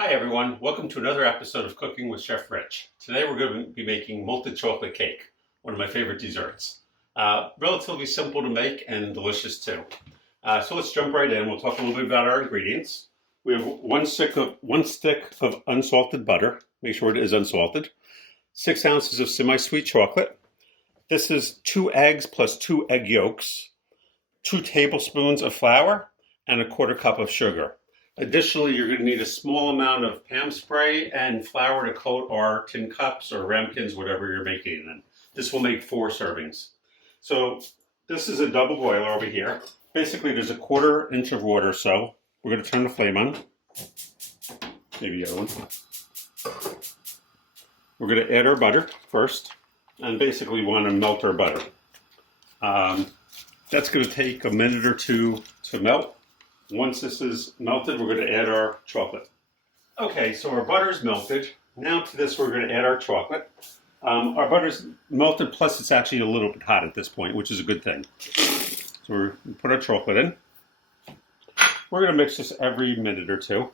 Hi everyone, welcome to another episode of Cooking with Chef Rich. Today we're going to be making molten chocolate cake, one of my favorite desserts. Relatively simple to make and delicious too. So let's jump right in. We'll talk a little bit about our ingredients. We have one stick of unsalted butter. Make sure it is unsalted. 6 ounces of semi-sweet chocolate. This is 2 eggs plus 2 egg yolks. 2 tablespoons of flour and a 1/4 cup of sugar. Additionally, you're going to need a small amount of Pam spray and flour to coat our tin cups or ramekins, whatever you're making in. This will make 4 servings. So this is a double boiler over here. Basically, there's a 1/4 inch of water, so we're going to turn the flame on. Maybe the other one. We're going to add our butter first, and basically want to melt our butter. That's going to take a minute or two to melt. Once this is melted, we're going to add our chocolate. Okay, so our butter is melted. Now to this, we're going to add our chocolate. Our butter's melted, plus it's actually a little bit hot at this point, which is a good thing. So we're going to put our chocolate in. We're going to mix this every minute or two.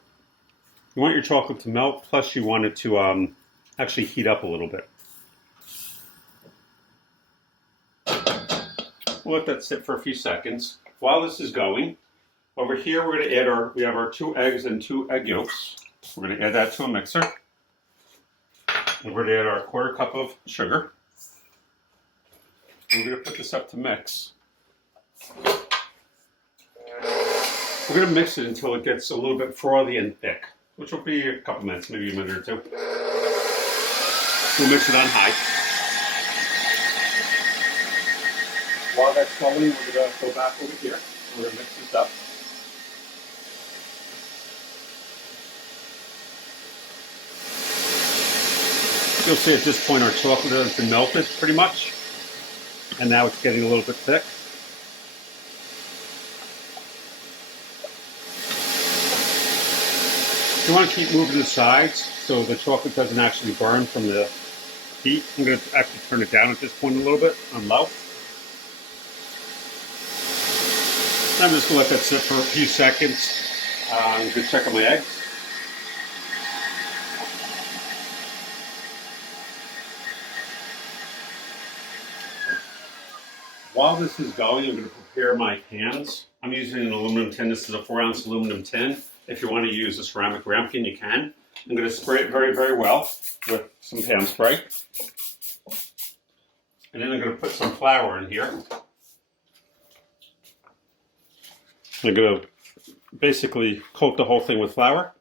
You want your chocolate to melt, plus you want it to actually heat up a little bit. We'll let that sit for a few seconds. While this is going, over here we're going to add we have our 2 eggs and 2 egg yolks. We're going to add that to a mixer. And we're going to add our 1/4 cup of sugar. And we're going to put this up to mix. We're going to mix it until it gets a little bit frothy and thick, which will be a couple minutes, maybe a minute or two. We'll mix it on high. While that's going, we're going to go back over here. We're going to mix this up. You'll see at this point our chocolate has been melted pretty much, and now it's getting a little bit thick. You want to keep moving the sides so the chocolate doesn't actually burn from the heat. I'm going to actually turn it down at this point a little bit on low. I'm just going to let that sit for a few seconds. I'm going to check on my eggs. While this is going, I'm going to prepare my pans. I'm using an aluminum tin. This is a 4-ounce aluminum tin. If you want to use a ceramic ramekin, you can. I'm going to spray it very, very well with some Pam spray. And then I'm going to put some flour in here. I'm going to basically coat the whole thing with flour.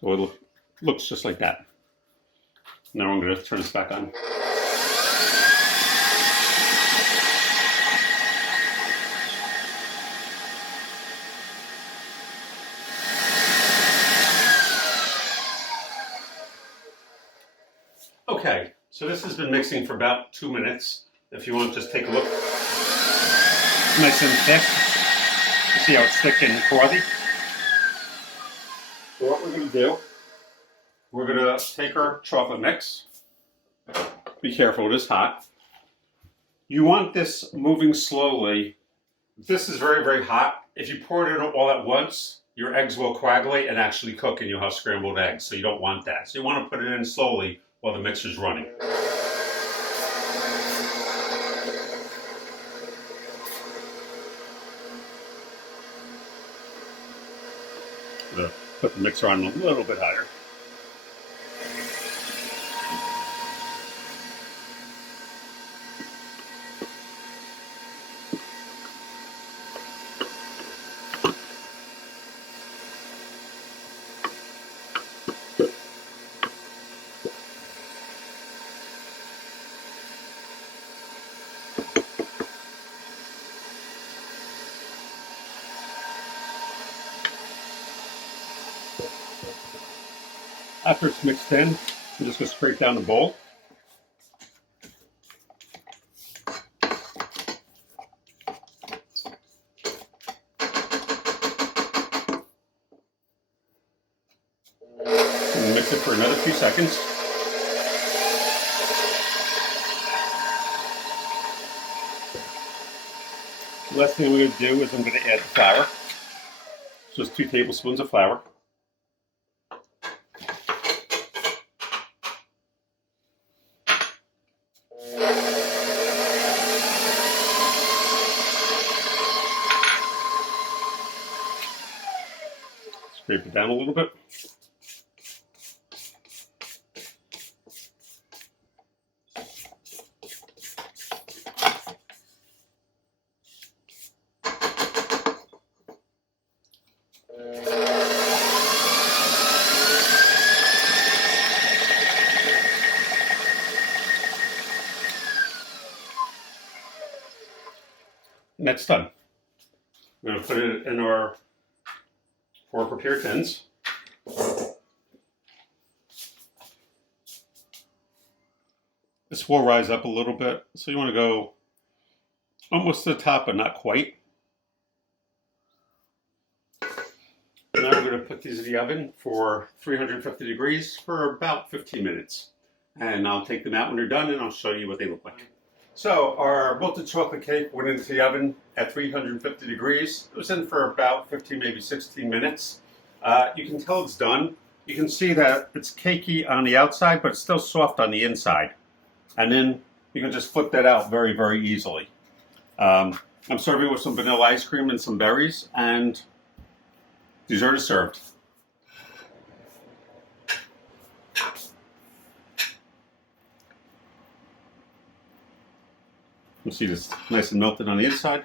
So it looks just like that. Now I'm going to turn this back on. Okay, so this has been mixing for about 2 minutes. If you want to just take a look. Nice and thick. You see how it's thick and frothy? So what we're going to do, we're going to take our chocolate mix. Be careful, it is hot. You want this moving slowly. This is very, very hot. If you pour it in all at once, your eggs will coagulate and actually cook and you'll have scrambled eggs. So you don't want that. So you want to put it in slowly while the mixer's running. I'm going to put the mixer on a little bit higher. After it's mixed in, I'm just going to scrape down the bowl. And mix it for another few seconds. The last thing I'm going to do is I'm going to add the flour. just 2 tablespoons of flour. Scrape it down a little bit. And that's done. We're going to put it in our 4 prepared tins. This will rise up a little bit, so you want to go almost to the top, but not quite. Now we're going to put these in the oven for 350 degrees for about 15 minutes. And I'll take them out when they're done and I'll show you what they look like. So our molten chocolate cake went into the oven at 350 degrees. It was in for about 15, maybe 16 minutes. You can tell it's done. You can see that it's cakey on the outside, but it's still soft on the inside. And then you can just flip that out very, very easily. I'm serving with some vanilla ice cream and some berries, and dessert is served. You'll see this nice and melted on the inside.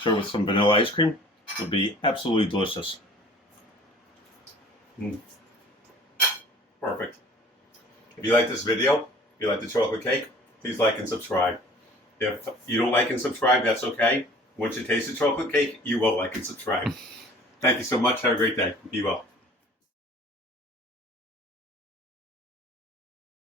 Serve with some vanilla ice cream. It'll be absolutely delicious. Perfect. If you like this video, if you like the chocolate cake, please like and subscribe. If you don't like and subscribe, that's okay. Once you taste the chocolate cake, you will like and subscribe. Thank you so much. Have a great day. Be well.